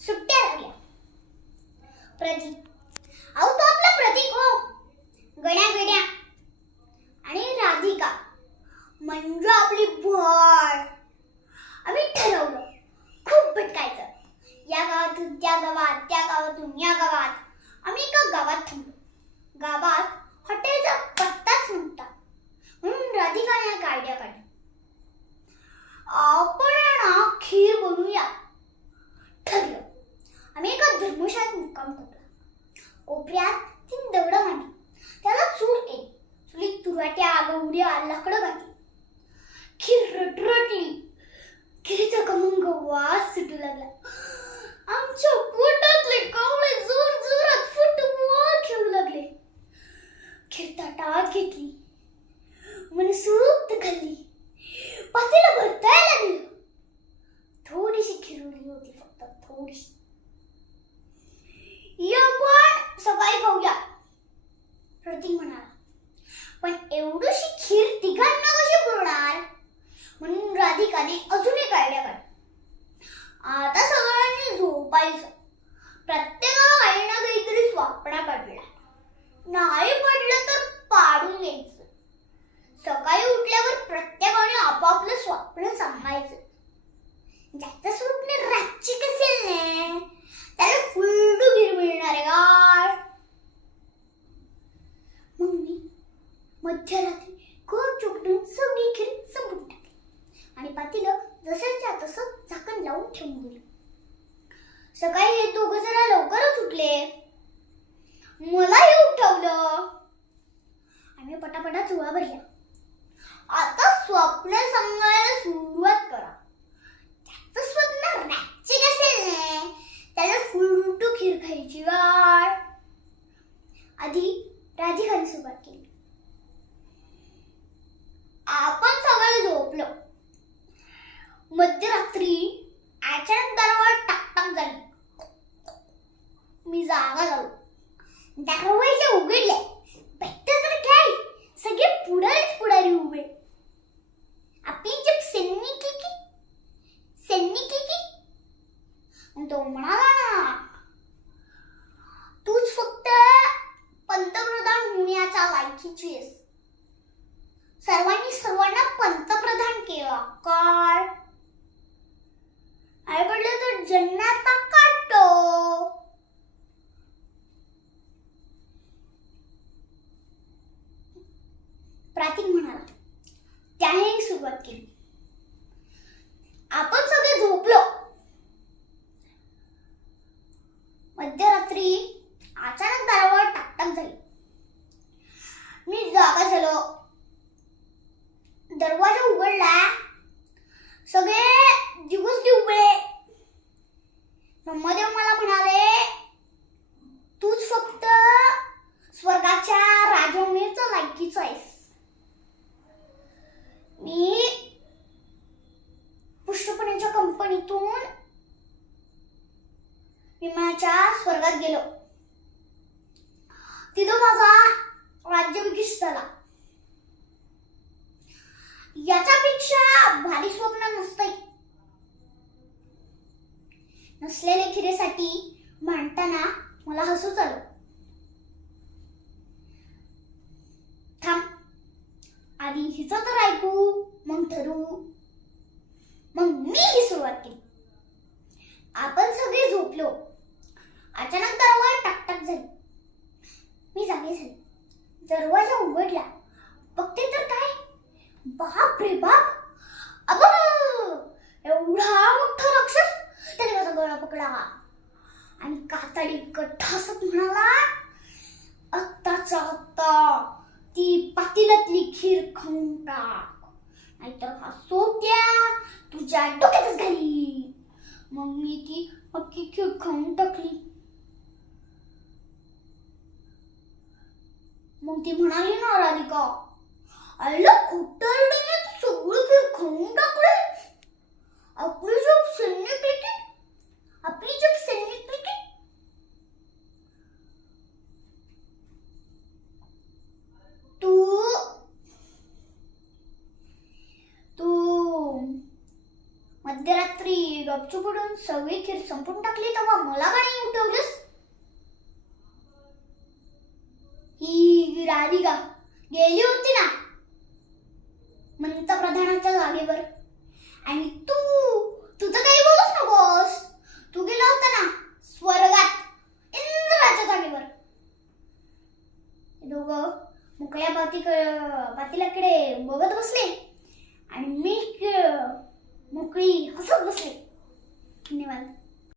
सुट्ट्या लागल्या. प्रतीक, अहो तो आपला प्रतीक हो, गण्या गण्या आणि राधिका म्हणजे आपली भळ. आम्ही ठरवलं खूप भटकायचं, या गावातून त्या गावात, त्या गावातून या गावात. आम्ही एका गावात थांबलो. गावात हॉटेलचा पत्ताच नव्हता, म्हणून राधिकाने एक आयडिया काढली. आपण ना खीर बनवूया. ठरलं. आम्ही एका धर्मशाळेत मुक्काम करतो. कोपऱ्यात 3 दगडं मांडली, त्याला चूल केली. चुलीत तुराट्या, गवड्या, लाकडं घातली. खीर रटरटली. खिरीचा खमंग वास सुटू लागला. आमच्या पोटातले कावळे जोर जोरात फुटबॉल खेळू लागले. खीर ताटात घेतली, मनसोक्त खाल्ली. पातेलं भरतायला दिलं. थोडीशी खीर उरली होती, फक्त थोडीशी. या पण सकाळी खाऊया, प्रतीक म्हणाला. पण एवढीशी खीर तिघांना कशी पुरणार, म्हणून राधिकाने अजून एक आयडिया काढली. आता सगळ्यांनी झोपायचं. प्रत्येकाला काही ना काहीतरी स्वप्न पडला. नाही पडलं तर पाडून घ्यायचं. सकाळी उठल्यावर प्रत्येकाने आपापलं स्वप्न सांगायचं. ज्याचं स्वप्न रातचिक असेल ना, त्याला फुल्लू खीर मिळणार आहे काय. मग मी मध्यरात्री खूप चुकटून सगळी खीर संपून टाकली आणि पातेलं जसंच्या तसं झाकण लावून ठेवून दिलं. सकाळी हे दोघं जरा लवकरच उठले. मलाही उठवलं. आम्ही पटापटा चुळा भरल्या. आता स्वप्न सांगायला सुरुवात करा. त्याचं स्वप्न रॅचिक असेल ना, त्याला फुलटू खीर खायची वाट. आधी राधिकाने सुरुवात केली. आपण सगळे झोपलो. मध्यरात्री अचानक दारावर टाकटाक झाली. मी जागा झालो. दरवाजे उघडले. भेटत तर काय, सगळे पुढारी उभे. आपली जब सेन्नी की तो म्हणाला ना, तूच फक्त पंतप्रधान होण्याच्या लायकीची आहेस. सर्वांना पंतप्रधान केला काय. आई पडलं तर जन्नत काढतो. प्रतीक म्हणाला. त्याने सुरुवात केली. आपण सगळे झोपलो. मध्यरात्री अचानक दारावर टाकटाक झाली. मी जागा झालो. दरवाजा उघडला. सगळे दिवस उभे. ब्रह्मदेव मला म्हणाले, तूच फक्त स्वर्गाच्या राजवणीचा लायकीचा आहेस. मी पुष्पपणाच्या कंपनीतून विमानाच्या स्वर्गात गेलो. तिथं माझा राज्याभिषेक झाला. याच्यापेक्षा भारी स्वप्न नसतंय. नसलेल्या खिरेसाठी भांडताना मला हसूच आलं. थांब, आधी हिचं तर ऐकू, मग ठरवू. मग मी ही सुरुवात केली. आपण सगळे झोपलो. अचानक दरवाजा टाकटाक झाली. मी जागे झाले. दरवाजा उघडला. बघते तर काय, बाप रे बाप, अबो, एवढा मोठा राक्षस. त्याने माझा गळा पकडला आणि कातडी कट्टासत म्हणाला, आत्ताच्या आत्ता ती पातेल्यातली खीर खाऊन टाक, नाहीतर हा सोट्या तुझ्या डोक्यातच घाली. मग मी ती अख्खी खीर खाऊन टाकली. मग ती म्हणाली ना, राधिका, आईला खोटारडीने सगळं खीर खाऊन टाकले. आपली जब सैन्य क्रिकेट. मध्यरात्री गपचूप उडून सगळी खीर संपून टाकली तेव्हा मला का नाही उठवलंस? ही राधिका गेली होती ना पंतप्रधानाच्या जागेवर, आणि तू तर काही बोलूच नकोस. तू गेला होता ना स्वर्गात इंद्राच्या जागेवर. दोघं मोकळ्या पातेल्याकडे बघत बसले आणि मी मोकळी हसत बसले. धन्यवाद.